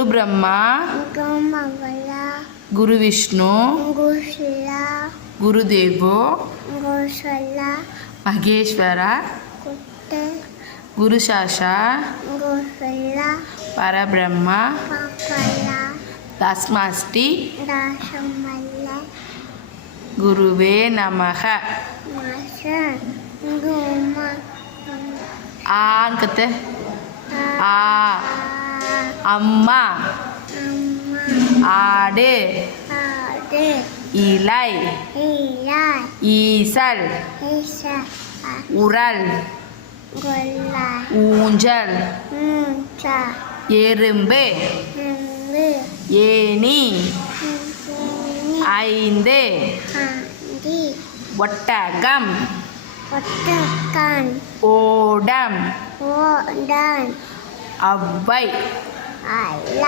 குரு Brahma Gomavalla, குரு Vishnu Gusla, குருதேவோ Gosala, Maheshwara Kutte, குரு Sasha Gosala, பரபிரம்மா Papala, தஸ்மாஸ்டி Dasamalla, குருவே நமக. Masa, Goma, ஆன்னு கத்து. ஆ அம்மா Amma, ஆடு Ade, இலை Ila, ஈசல் Isa, உரல் Gola, ஊஞ்சல் Munta, எறும்பு Hembe, ஏணி Hembe, ஐந்து Handi, ஒட்டகம் Otakan, ஓடம் Wodan, அவ்வை Ala.